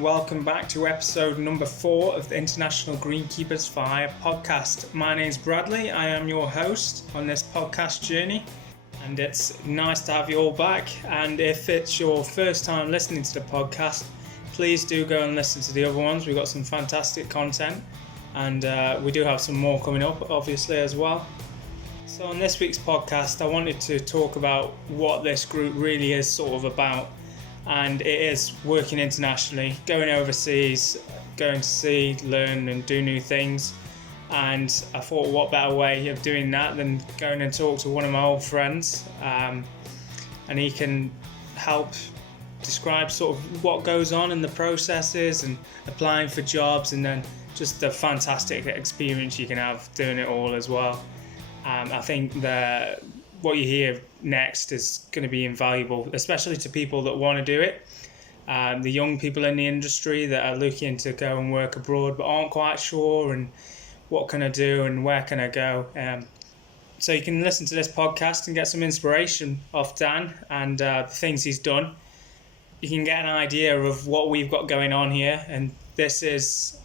and welcome back to episode number 4 of the International Greenkeepers For Hire podcast. My name is Bradley, I am your host on this podcast journey, and it's nice to have you all back. And if it's your first time listening to the podcast, please do go and listen to the other ones. We've got some fantastic content, and we do have some more coming up obviously as well. So on this week's podcast, I wanted to talk about what this group really is sort of about. And it is working internationally, going overseas, going to see, learn and do new things. And I thought, what better way of doing that than going and talk to one of my old friends, and he can help describe sort of what goes on in the processes and applying for jobs, and then just the fantastic experience you can have doing it all as well. I think that what you hear next is going to be invaluable, especially to people that want to do it. The young people in the industry that are looking to go and work abroad but aren't quite sure, and what can I do and where can I go. So you can listen to this podcast and get some inspiration off Dan and the things he's done. You can get an idea of what we've got going on here, and this is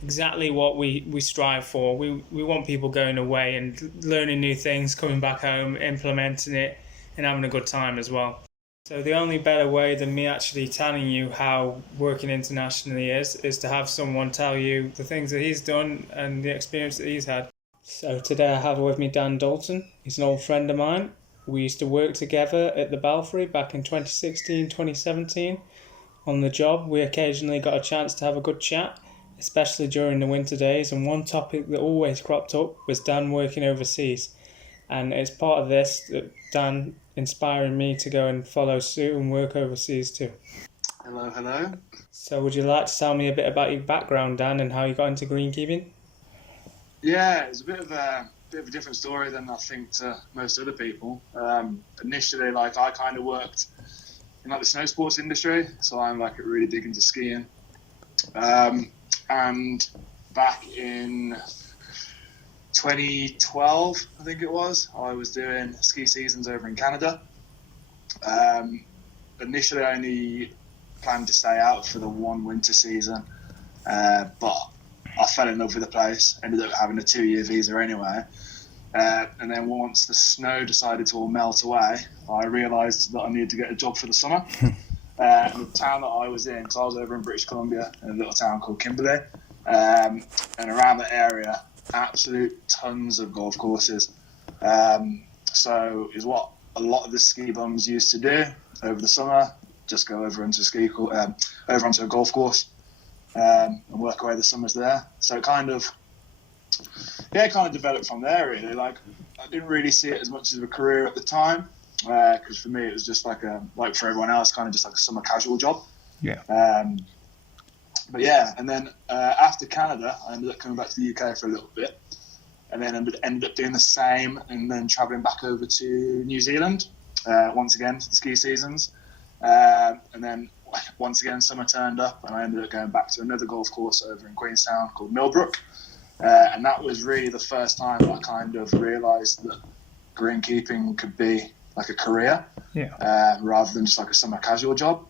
exactly what we strive for. We want people going away and learning new things, coming back home, implementing it and having a good time as well. So the only better way than me actually telling you how working internationally is to have someone tell you the things that he's done and the experience that he's had. So today I have with me Dalton. He's an old friend of mine. We used to work together at the Belfry back in 2016, 2017 on the job. We occasionally got a chance to have a good chat, especially during the winter days, and one topic that always cropped up was Dan working overseas. And it's part of this that Dan inspiring me to go and follow suit and work overseas too. Hello. So would you like to tell me a bit about your background, Dan, and how you got into greenkeeping? Yeah, it's a bit of a different story than I think to most other people. Initially, I kind of worked in the snow sports industry, so I'm really big into skiing. And back in 2012, I think it was, I was doing ski seasons over in Canada. Initially, I only planned to stay out for the one winter season, but I fell in love with the place, ended up having a 2-year visa anyway. And then once the snow decided to all melt away, I realised that I needed to get a job for the summer. And the town that I was in, so I was over in British Columbia in a little town called Kimberley, and around the area, absolute tons of golf courses. So is what a lot of the ski bums used to do over the summer, just go over onto a golf course and work away the summers there. So it kind of developed from there really. I didn't really see it as much as a career at the time. Because for me it was just like for everyone else, kind of just like a summer casual job. Yeah. But yeah, and then after Canada, I ended up coming back to the UK for a little bit, and then ended up doing the same, and then travelling back over to New Zealand once again for the ski seasons, and then once again summer turned up, and I ended up going back to another golf course over in Queenstown called Millbrook, and that was really the first time I kind of realised that greenkeeping could be like a career, rather than just like a summer casual job.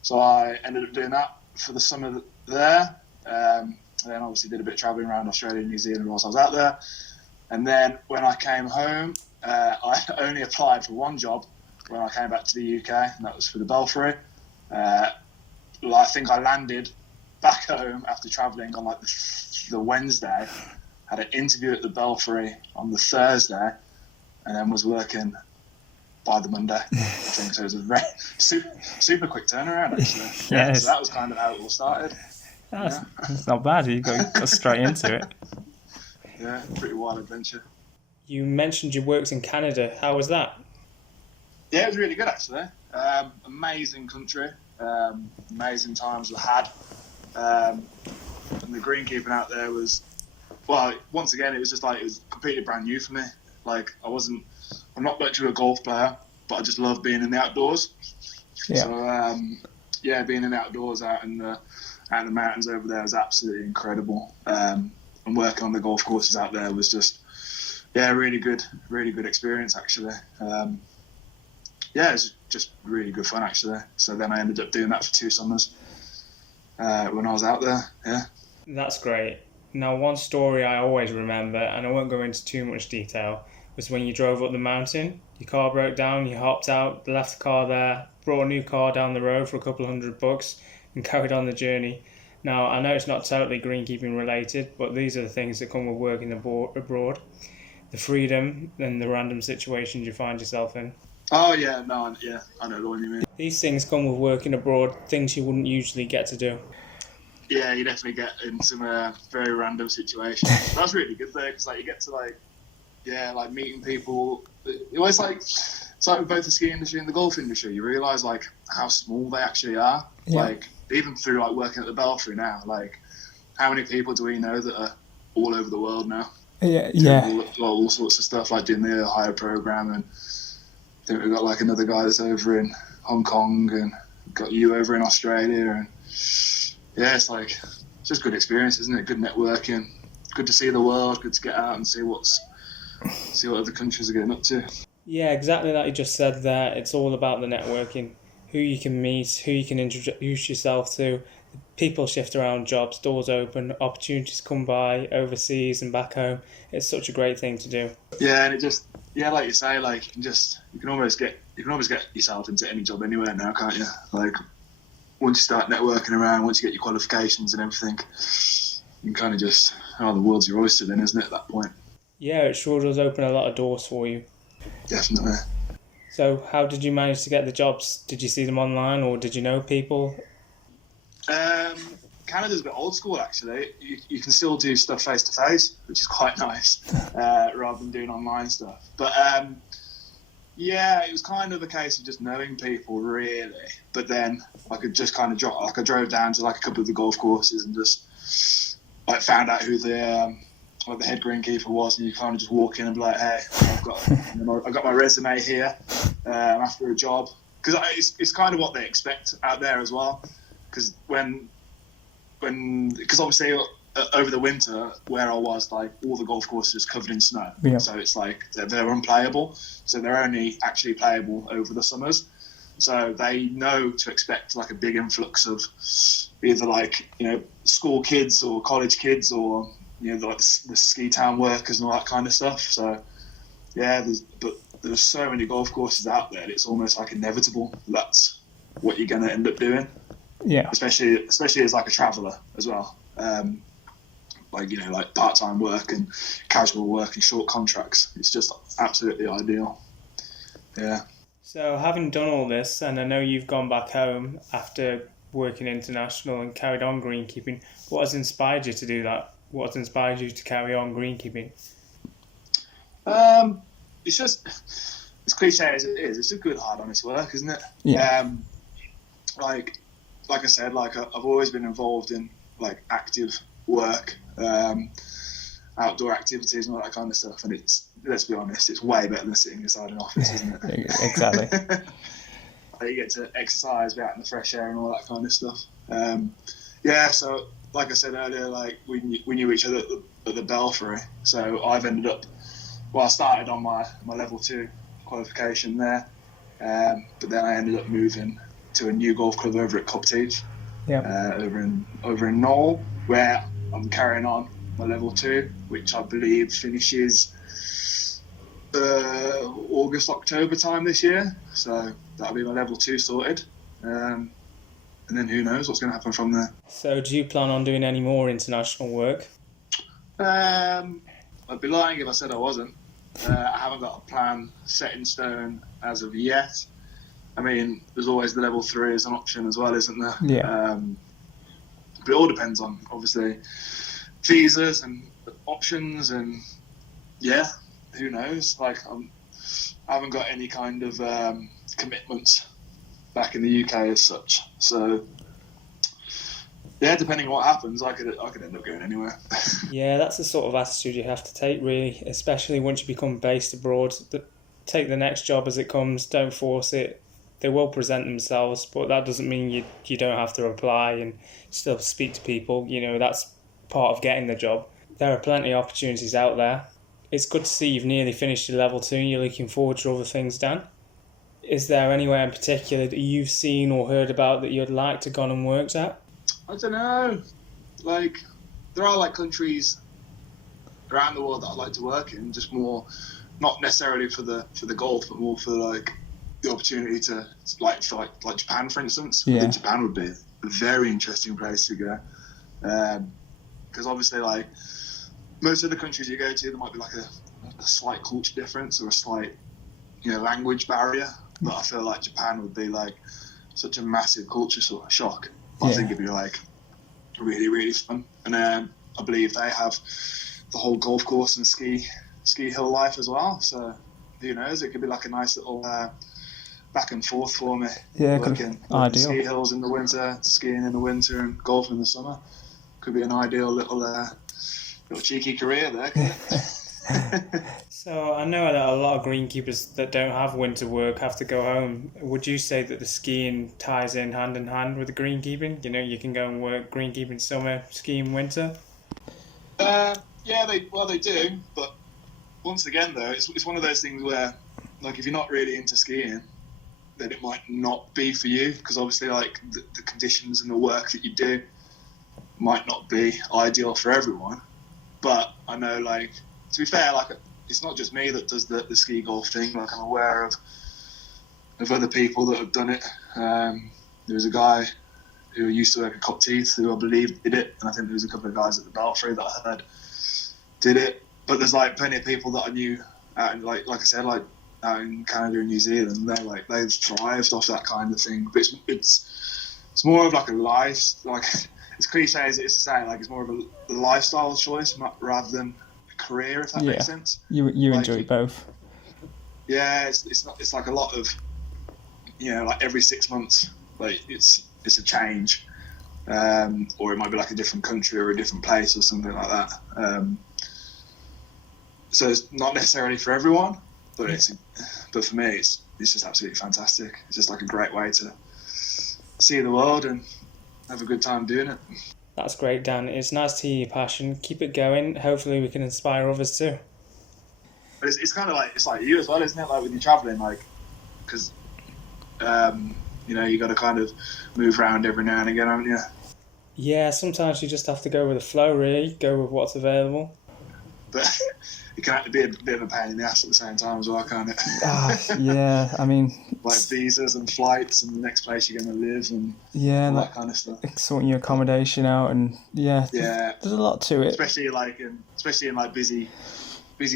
So I ended up doing that for the summer there, and then obviously did a bit of travelling around Australia and New Zealand whilst I was out there. And then when I came home, I only applied for one job when I came back to the UK, and that was for the Belfry. I think I landed back home after travelling on the Wednesday, had an interview at the Belfry on the Thursday, and then was working by the Monday. I think so. It was a very super quick turnaround actually. Yeah, so that was kind of how it all started. It's not bad. You got straight into it. Yeah, pretty wild adventure. You mentioned you worked in Canada. How was that? Yeah, it was really good actually. Amazing country. Amazing times I had. And the greenkeeping out there was, well, once again, it was just it was completely brand new for me. I'm not much of a golf player, but I just love being in the outdoors. Yeah. So, being in the outdoors out in the mountains over there was absolutely incredible. And working on the golf courses out there was just, really good experience actually. It's just really good fun actually. So then I ended up doing that for 2 summers. when I was out there. Yeah. That's great. Now, one story I always remember, and I won't go into too much detail, was when you drove up the mountain. Your car broke down, you hopped out, left the car there, brought a new car down the road for a couple of $100 and carried on the journey. Now, I know it's not totally greenkeeping related, but these are the things that come with working abroad. The freedom and the random situations you find yourself in. Oh, yeah, no, yeah, I know the one you mean. These things come with working abroad, things you wouldn't usually get to do. Yeah, you definitely get in some very random situations. That's really good though, because like you get to like meeting people. It always it's like with both the ski industry and the golf industry. You realise like how small they actually are. Yeah. Like even through like working at the Belfry now, like how many people do we know that are all over the world now? Yeah. All sorts of stuff, like doing the hire program, and I think we've got like another guy that's over in Hong Kong, and got you over in Australia, and yeah, it's just good experience, isn't it? Good networking, good to see the world, good to get out and see what other countries are getting up to. Yeah, exactly like you just said there. It's all about the networking, who you can meet, who you can introduce yourself to. People shift around, jobs, doors open, opportunities come by overseas and back home. It's such a great thing to do. Yeah, and like you say, like you can almost get yourself into any job anywhere now, can't you? Like once you start networking around, once you get your qualifications and everything, you can kind of the world's your oyster then, isn't it, at that point? Yeah, it sure does open a lot of doors for you. Definitely. So how did you manage to get the jobs? Did you see them online or did you know people? Canada's a bit old school, actually. You can still do stuff face-to-face, which is quite nice, rather than doing online stuff. But yeah, it was kind of a case of just knowing people, really. But then I could just kind of I drove down to like a couple of the golf courses and just like found out who the head greenkeeper was, and you kind of just walk in and be like, "Hey, I've got my resume here. I'm after a job," because it's kind of what they expect out there as well. Because because obviously over the winter where I was, like all the golf courses are covered in snow, so it's like they're unplayable. So they're only actually playable over the summers. So they know to expect like a big influx of either like school kids or college kids or like the ski town workers and all that kind of stuff. So yeah, there's so many golf courses out there. It's almost like inevitable that's what you're going to end up doing. Yeah, especially as like a traveller as well. Like part-time work and casual work and short contracts. It's just absolutely ideal. Yeah. So having done all this, and I know you've gone back home after working international and carried on greenkeeping, what has inspired you to do that? What has inspired you to carry on greenkeeping? It's just, as cliche as it is, it's just good, hard, honest work, isn't it? Yeah. Like I said, I've always been involved in like active work, outdoor activities and all that kind of stuff. And let's be honest, it's way better than sitting inside an office, isn't it? Exactly. You get to exercise, be out in the fresh air and all that kind of stuff. So like I said earlier, like we knew each other at the Belfry. So I've ended up, I started on my level 2 qualification there, but then I ended up moving to a new golf club over at Cupteach, over in Knoll, where I'm carrying on my level 2, which I believe finishes August, October time this year. So that'll be my level 2 sorted. And then who knows what's going to happen from there. So do you plan on doing any more international work? I'd be lying if I said I wasn't. I haven't got a plan set in stone as of yet. I mean, there's always the level 3 as an option as well, isn't there? Yeah. But it all depends on, obviously, visas and options and, yeah, who knows? Like, I haven't got any kind of commitments back in the UK as such. So, yeah, depending on what happens, I could end up going anywhere. Yeah, that's the sort of attitude you have to take, really, especially once you become based abroad. Take the next job as it comes, don't force it. They will present themselves, but that doesn't mean you don't have to apply and still speak to people. That's part of getting the job. There are plenty of opportunities out there. It's good to see you've nearly finished your level 2 and you're looking forward to other things, Dan. Is there anywhere in particular that you've seen or heard about that you'd like to go on and work at? I don't know. Like, there are like countries around the world that I'd like to work in, just more, not necessarily for the golf, but more for like the opportunity to like Japan, for instance. I think Japan would be a very interesting place to go, because obviously like most of the countries you go to, there might be like a slight culture difference or a slight language barrier, but I feel like Japan would be like such a massive culture sort of shock. I think it'd be like really, really fun. And I believe they have the whole golf course and ski hill life as well. So who knows? It could be like a nice little back and forth for me. Yeah, working ideal. Ski hills in the winter, skiing in the winter, and golf in the summer. Could be an ideal little cheeky career there. So I know that a lot of greenkeepers that don't have winter work have to go home. Would you say that the skiing ties in hand with the greenkeeping? You can go and work greenkeeping summer, skiing winter. Yeah, they do. But once again, though, it's one of those things where, like, if you're not really into skiing, then it might not be for you, because obviously, like, the conditions and the work that you do might not be ideal for everyone. But I know, like, to be fair, like, it's not just me that does the ski golf thing. Like, I'm aware of other people that have done it. There was a guy who used to work at Cop Teeth who I believe did it, and I think there was a couple of guys at the Belfry that I heard did it. But there's like plenty of people that I knew out in, like I said, like out in Canada and New Zealand. They've thrived off that kind of thing. But it's more of like a life, like, as cliche as it is to say, like, it's more of a lifestyle choice rather than a career, if that makes sense. You like, enjoy both. Yeah, it's like a lot of, like every 6 months, like it's a change, or it might be like a different country or a different place or something like that. So it's not necessarily for everyone, but but for me, it's just absolutely fantastic. It's just like a great way to see the world and have a good time doing it. That's great, Dan. It's nice to hear your passion. Keep it going. Hopefully we can inspire others too. But it's kind of like, it's like you as well, isn't it? Like when you're traveling, like, because you got to kind of move around every now and again, haven't you? Yeah, sometimes you just have to go with the flow, really. Go with what's available. But it can be a bit of a pain in the ass at the same time as well, can't it? Yeah, I mean, like visas and flights and the next place you're going to live and all that kind of stuff. Sorting your accommodation out, and there's a lot to it. Especially in like busy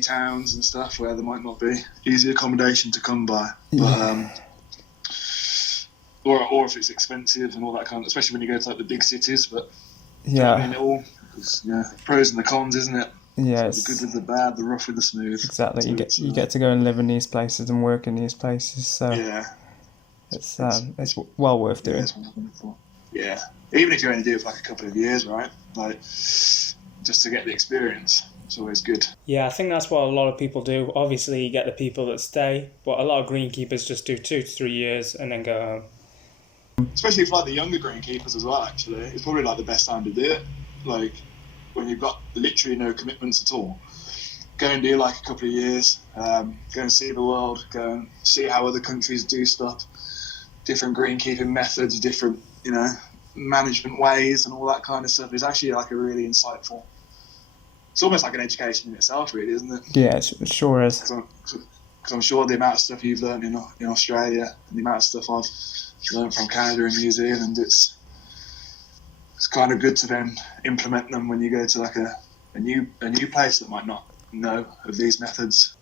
towns and stuff where there might not be easy accommodation to come by. But, or if it's expensive and all that kind of, especially when you go to like the big cities. But pros and the cons, isn't it? Yeah, the good with the bad, the rough with the smooth. Exactly. You get to go and live in these places and work in these places. So it's well worth doing. Yeah, even if you only do it for like a couple of years, right? Like, just to get the experience. It's always good. Yeah, I think that's what a lot of people do. Obviously, you get the people that stay, but a lot of greenkeepers just do 2 to 3 years and then go home. Especially for like the younger greenkeepers as well, actually. It's probably like the best time to do it. Like, when you've got literally no commitments at all. Go and do like a couple of years. Go and see the world. Go and see how other countries do stuff. Different greenkeeping methods, different, management ways and all that kind of stuff. It's actually like a really insightful... It's almost like an education in itself, really, isn't it? Yeah, it sure is. Because I'm sure the amount of stuff you've learned in Australia and the amount of stuff I've learned from Canada and New Zealand, it's kind of good to then implement them when you go to like a new place that might not know of these methods.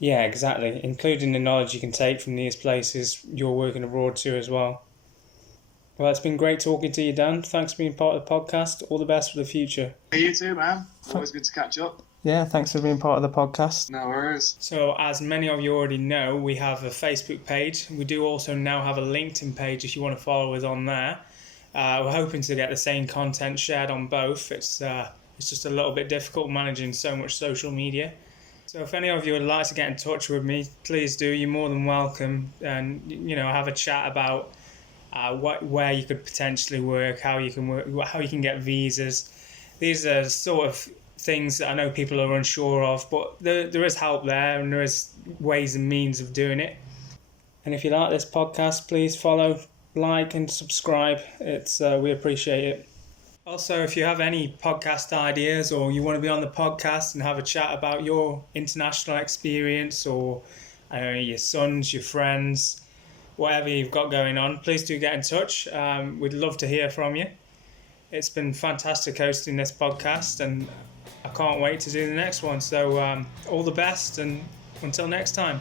Yeah, exactly. Including the knowledge you can take from these places you're working abroad to as well. Well, it's been great talking to you, Dan. Thanks for being part of the podcast. All the best for the future. Hey, you too, man. Always good to catch up. Yeah, thanks for being part of the podcast. No worries. So, as many of you already know, we have a Facebook page. We do also now have a LinkedIn page if you want to follow us on there. We're hoping to get the same content shared on both. It's just a little bit difficult managing so much social media. So if any of you would like to get in touch with me, please do. You're more than welcome. And, have a chat about where you could potentially work, how you can get visas. These are sort of things that I know people are unsure of, but there is help there and there is ways and means of doing it. And if you like this podcast, please follow, like and subscribe. It's we appreciate it. Also, if you have any podcast ideas or you want to be on the podcast and have a chat about your international experience or your sons, your friends, whatever you've got going on, please do get in touch. We'd love to hear from you. It's been fantastic hosting this podcast, and I can't wait to do the next one. So all the best, and until next time.